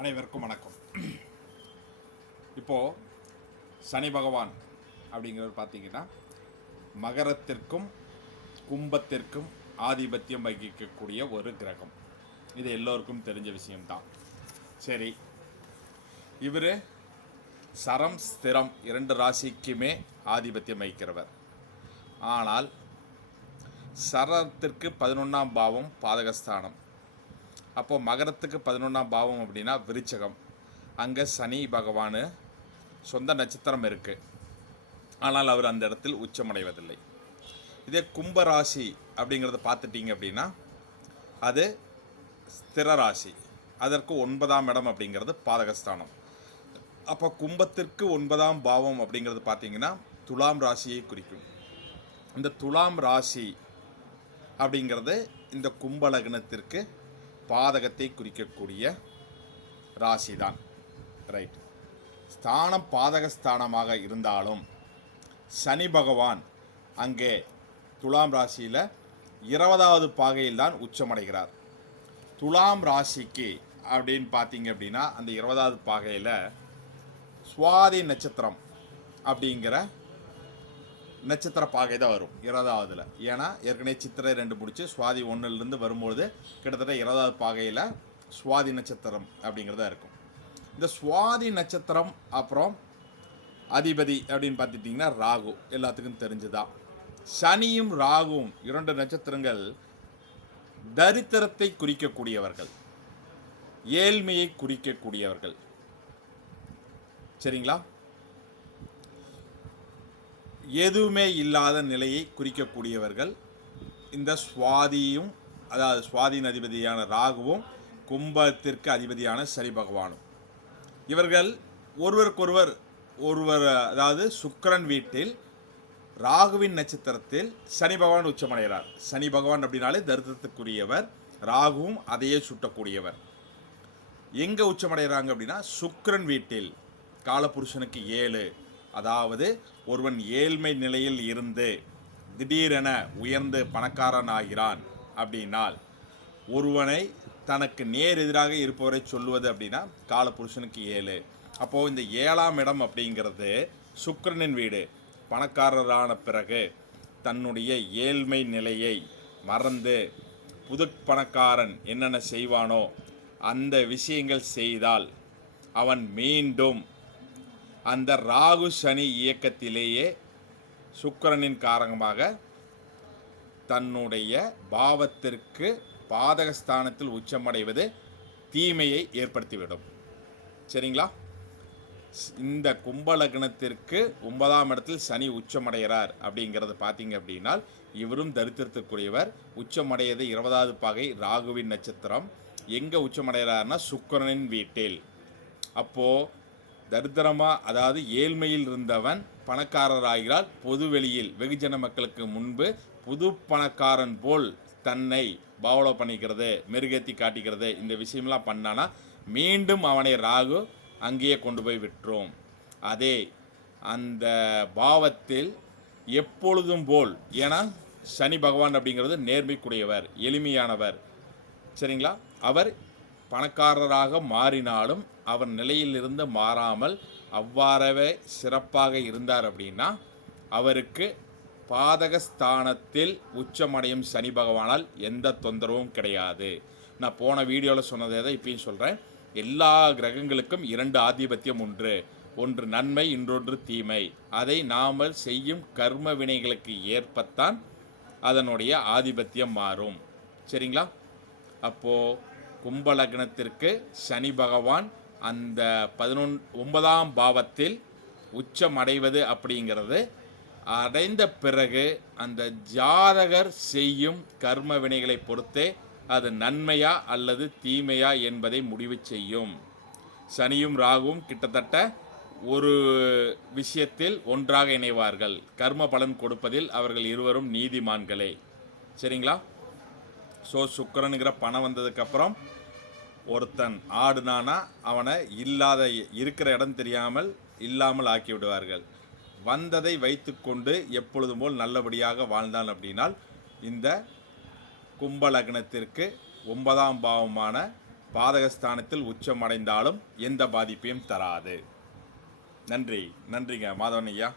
அனைவருக்கும் வணக்கம். இப்போது சனி பகவான் அப்படிங்கிறவர் பார்த்தீங்கன்னா மகரத்திற்கும் கும்பத்திற்கும் ஆதிபத்தியம் வகிக்கக்கூடிய ஒரு கிரகம். இது எல்லோருக்கும் தெரிஞ்ச விஷயம்தான். சரி இவர் சரம் ஸ்திரம் இரண்டு ராசிக்குமே ஆதிபத்தியம் வகிக்கிறவர். ஆனால் சரத்திற்கு பதினொன்றாம் பாவம் பாதகஸ்தானம். அப்போது மகரத்துக்கு பதினொன்றாம் பாவம் அப்படின்னா விருச்சகம். அங்கே சனி பகவான் சொந்த நட்சத்திரம் இருக்குது ஆனால் அவர் அந்த இடத்தில் உச்சமடைவதில்லை. இதே கும்பராசி அப்படிங்கிறத பார்த்துட்டிங்க அப்படின்னா அது ஸ்திர ராசி. அதற்கு ஒன்பதாம் இடம் அப்படிங்கிறது பாதகஸ்தானம். அப்போ கும்பத்திற்கு ஒன்பதாம் பாவம் அப்படிங்கிறது பார்த்தீங்கன்னா துலாம் ராசியை குறிக்கும். இந்த துலாம் ராசி அப்படிங்கிறது இந்த கும்ப லக்னத்திற்கு பாதகத்தை குறிக்கக்கூடிய ராசி தான் ரைட் ஸ்தானம் பாதகஸ்தானமாக இருந்தாலும் சனி பகவான் அங்கே துலாம் ராசியில் இருபதாவது பாகையில் தான் உச்சமடைகிறார். துலாம் ராசிக்கு அப்படின்னு பார்த்தீங்க அப்படின்னா அந்த இருபதாவது பாகையில் சுவாதி நட்சத்திரம் அப்படிங்கிற நட்சத்திர பாகை தான் வரும் இருபதாவதுல. ஏன்னா ஏற்கனவே சித்திரை ரெண்டு பிடிச்சி சுவாதி ஒன்றுலேருந்து வரும்பொழுது கிட்டத்தட்ட இருபதாவது பாகையில் சுவாதி நட்சத்திரம் அப்படிங்கிறதா இருக்கும். இந்த சுவாதி நட்சத்திரம் அப்புறம் அதிபதி அப்படின்னு பார்த்துட்டிங்கன்னா ராகு. எல்லாத்துக்கும் தெரிஞ்சுதான். சனியும் ராகுவும் இரண்டு நட்சத்திரங்கள் தரித்திரத்தை குறிக்கக்கூடியவர்கள். ஏழ்மையை குறிக்கக்கூடியவர்கள். சரிங்களா? எதுவுமே இல்லாத நிலையை குறிக்கக்கூடியவர்கள் இந்த சுவாதியும் அதாவது சுவாதியின் அதிபதியான ராகுவும் கும்பத்திற்கு அதிபதியான சனி பகவானும். இவர்கள் ஒருவருக்கொருவர் ஒருவர் அதாவது சுக்கரன் வீட்டில் ராகுவின் நட்சத்திரத்தில் சனி பகவான் உச்சமடைகிறார். சனி பகவான் அப்படின்னாலே தரித்திரத்துக்குரியவர் ராகுவும் அதையே சுட்டக்கூடியவர். எங்கே உச்சமடைகிறாங்க அப்படின்னா சுக்கரன் வீட்டில் காலபுருஷனுக்கு ஏழு அதாவது ஒருவன் ஏழ்மை நிலையில் இருந்து திடீரென உயர்ந்து பணக்காரன் ஆகிறான் அப்படின்னால் ஒருவனை தனக்கு நேர் எதிராக இருப்பவரை சொல்லுவது அப்படின்னா காலபுருஷனுக்கு ஏழு. அப்போது இந்த ஏழாம் இடம் அப்படிங்கிறது சுக்கரனின் வீடு. பணக்காரரான பிறகு தன்னுடைய ஏழ்மை நிலையை மறந்து புது பணக்காரன் என்னென்ன செய்வானோ அந்த விஷயங்கள் செய்தால் அவன் மீண்டும் அந்த ராகு சனி இயக்கத்திலேயே சுக்கிரனின் காரணமாக தன்னுடைய பாவத்திற்கு பாதகஸ்தானத்தில் உச்சமடைவது தீமையை ஏற்படுத்திவிடும். சரிங்களா? இந்த கும்பலக்னத்திற்கு ஒன்பதாம் இடத்தில் சனி உச்சமடைகிறார் அப்படிங்கிறது பார்த்தீங்க அப்படின்னா இவரும் தரித்திரத்துக்குரியவர் உச்சமடையது இருபதாவது பகை ராகுவின் நட்சத்திரம். எங்கே உச்சமடைகிறார்னா சுக்கிரனின் வீட்டில். அப்போது தரித்திரமாக அதாவது ஏழ்மையில் இருந்தவன் பணக்காரராகிறால் பொதுவெளியில் வெகுஜன மக்களுக்கு முன்பு புது பணக்காரன் போல் தன்னை பாவலோ பண்ணிக்கிறது மெருகேத்தி காட்டிக்கிறது இந்த விஷயம்லாம் பண்ணானா மீண்டும் அவனை ராகு அங்கேயே கொண்டு போய் விட்டுரும். அதே அந்த பாவத்தில் எப்பொழுதும் போல் ஏன்னா சனி பகவான் அப்படிங்கிறது நேர்மைக்குடையவர் எளிமையானவர். சரிங்களா? அவர் பணக்காரராக மாறினாலும் அவர் நிலையிலிருந்து மாறாமல் அவ்வாறவே சிறப்பாக இருந்தார் அப்படின்னா அவருக்கு பாதகஸ்தானத்தில் உச்சமடையும் சனி பகவானால் எந்த தொந்தரவும் கிடையாது. நான் போன வீடியோவில் சொன்னதே தான் இப்பயும் சொல்கிறேன் எல்லா கிரகங்களுக்கும் இரண்டு ஆதிபத்தியம் ஒன்று. ஒன்று நன்மை இன்னொன்று தீமை. அதை நாம் செய்யும் கர்ம வினைகளுக்கு ஏற்பத்தான் அதனுடைய ஆதிபத்தியம் மாறும். சரிங்களா? அப்போது கும்பலக்னத்திற்கு சனி பகவான் அந்த பதினொன் ஒன்பதாம் பாவத்தில் உச்சம் அடைவது அப்படிங்கிறது. அடைந்த பிறகு அந்த ஜாதகர் செய்யும் கர்ம வினைகளை பொறுத்தே அது நன்மையா அல்லது தீமையா என்பதை முடிவு செய்யும். சனியும் ராகுவும் கிட்டத்தட்ட ஒரு விஷயத்தில் ஒன்றாக இணைவார்கள். கர்ம பலன் கொடுப்பதில் அவர்கள் இருவரும் நீதிமான்களே. சரிங்களா? ஸோ சுக்கரனுங்கிற பணம் வந்ததுக்கப்புறம் ஒருத்தன் ஆடுனானா அவனை இல்லாத இருக்கிற இடம் தெரியாமல் இல்லாமல் ஆக்கி விடுவார்கள். வந்ததை வைத்துக்கொண்டு எப்பொழுதும் போல் நல்லபடியாக வாழ்ந்தான் அப்படின்னால் இந்த கும்ப லக்னத்திற்கு ஒன்பதாம் பாவமான பாதகஸ்தானத்தில் உச்சம் அடைந்தாலும் எந்த பாதிப்பையும் தராது. நன்றி. நன்றிங்க மாதவன் ஐயா.